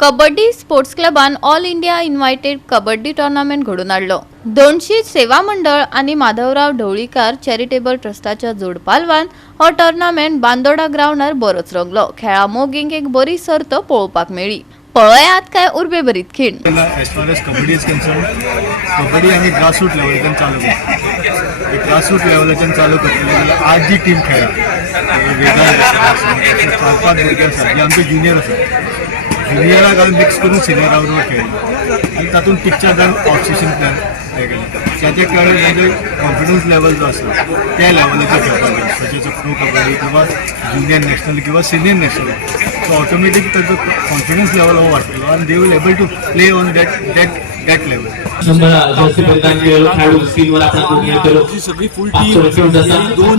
Kabaddi sports क्लबान all India invited kabaddi tournament घडून हाडलो। 200 सेवा मंडळ आणि माधवराव ढवळीकर चॅरिटेबल ट्रस्टाच्या जोडपालवान हो टुर्नामेंट बांदोडा ग्राउंडार बरोच रंगलो। खेळा मोगींक एक बरी सर्त पळोवपाक मेळ्ळी। पळयात काय उर्बे बरीत खीण। As far as kabaddi is concerned, kabaddi आम्ही ग्रासरूट लेवलाच्यान चालू करता। ग्रासरूट लेवलाच्यान चालू करतले आज जी टीम खेळा चार पांच भुरगे आसा जे आमचे ज्युनियर आसा, ज्युनियरा घालून मिक्स करून सिनियर राउंडवर खेळ्ळे आनी तातूंत टिचर जावन ऑफ सेशन प्लॅन हे केलें। त्याचे कडेन तांचे कॉन्फिडन्स लेवल जो आसा त्या लेवलाचेर खेळपाक जाय, सचेच प्रो कबड्डी किंवा ज्युनियर नॅशनल किंवा सिनियर नॅशनल। सो ऑटोमॅटीक ताजो कॉन्फिडन्स लेवल हो वाडटलो आनी they will able to play on that level. सगळी फुल टीम दोन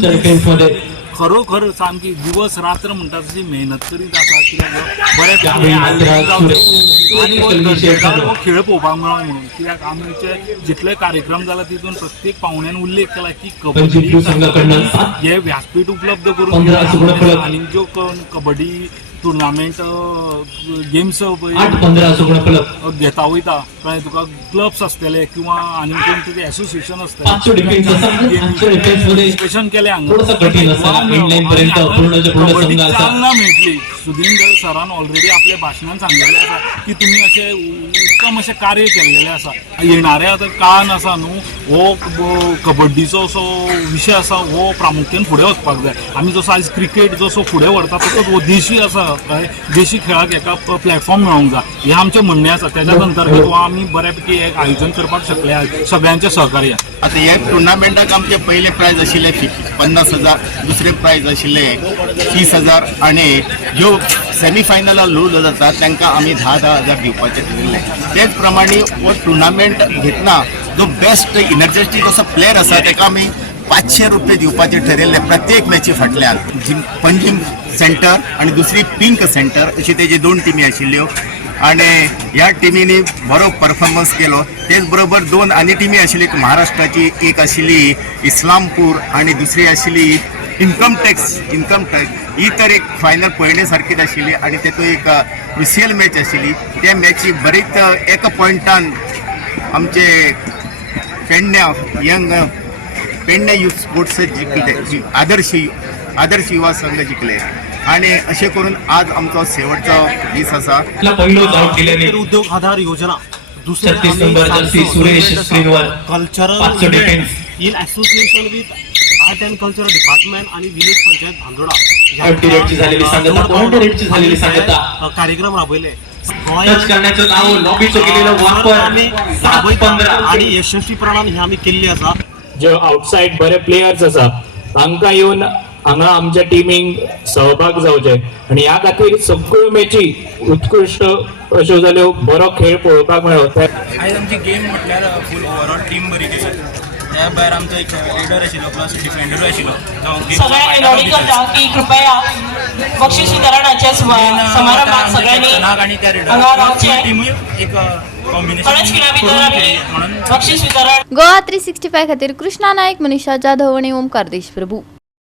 खरोखर सामकी दिवस रात्र म्हणटा तशी मेहनत करीत आसा कित्याक बऱ्याच खेळ पळोवपाक मेळोंक म्हणून। कित्याक आमचे जितले कार्यक्रम जाला तितून प्रत्येक पावण्यान उल्लेख केला की कबड्डी हे व्यासपीठ उपलब्ध करून आनी ज्यो कबड्डी टुर्नामेंट गेम्स घेता वयता कळ्ळें तुका, क्लब्स आसतले किंवा आनी कोण एसोसिएशन आसतलें स्पेशन केले हांगा चालना मेळटली। सुधींद्र सरान ऑलरेडी आपल्या भाशणान सांगलेलें आसा की तुमी अशें उत्तम अशें कार्य केल्लेलें आसा। येणाऱ्या आतां काळान आसा न्हू हो कबड्डीचो असो विशय आसा हो प्रामुख्यान फुडें वचपाक जाय। आमी जसो आयज क्रिकेट जसो फुडें व्हरता तसोच हो देशी आसा देशी खेळाक एका प्लॅटफॉर्म मेळोंक जाय हें आमचें म्हणणें आसा। त्याच्या अंतर्गत हो आमी बऱ्यापैकी एक आयोजन करपाक शकले सगळ्यांच्या सहकार्यान। आता ह्या टुर्नामेंटाक आमचे पहिले प्राइज आशिल्ले 50,000, दुसरे प्राइज आशिल्ले 30,000 आणि ज्यो सेमीफायनलाक लूज जातात तांकां आमी 10,000 दिवपाचे ठरयल्ले। तेच प्रमाणे हो टुर्नामेंट घेतना जो बेस्ट इनर्जेटिक असो प्लेयर आसा ताका आमी 500 रुपये दिवपाचे ठरयल्ले प्रत्येक मॅची फाटल्यान। पंजीम सेंटर आणि दुसरी पिंक सेंटर अशी तेजी दोन टिमी आशिल्ल्यो आणि ह्या टिमीनी बरो परफॉर्मन्स केलो। तेच बरोबर दोन आनी टिमी आशिल्ली महाराष्ट्राची, एक आशिल्ली इस्लामपूर आणि दुसरी आशिल्ली इन्कम टॅक्स। ही तर एक फायनल पळयले सारखीच आशिल्ली आणि तेतून एक क्रुशियल मॅच आशिल्ली। त्या मॅची बरीच एका पॉयंटान आमचे पेडणे युथ स्पोर्ट्स जिखले, आदर्श युवा संघ जिखले आणि अशें करून आज आमचो शेवटचो दीस आसा। उद्योग आधार योजना cultural in association with art and culture department आणि विलेज पंचायत भांदोडा कार्यक्रम राबयले आणि यशस्वी प्रमाणात हे आम्ही केल्ली आसा। जे आउटसाइड बरे प्लेयर्स आसा तांकां येवन हांगा आमच्या टिमीक सहभाग जावचे आणि ह्या खातीर सगळ्यो मॅची उत्कृश्ट अश्यो जाल्यो, बरो खेळ पळोवपाक मेळ्ळो। आयज आमची गेम म्हटल्यार फूल ओवरऑल टीम बरी केली। त्या भायर आमचो एक लिडर आशिल्लो प्लस डिफेंडरूय आशिल्लो। सगळ्यांनी नोंदणी करता की कृपया बक्षीस वितरणाच्या समारंभात सगळ्यांनी हांगा रावचे। टीमूय एक कॉम्बिनेशन बक्षीस वितरण। गोवा 365 खातीर कृष्णा नायक, मनीषा जाधव आणि ओमकार देशप्रभू।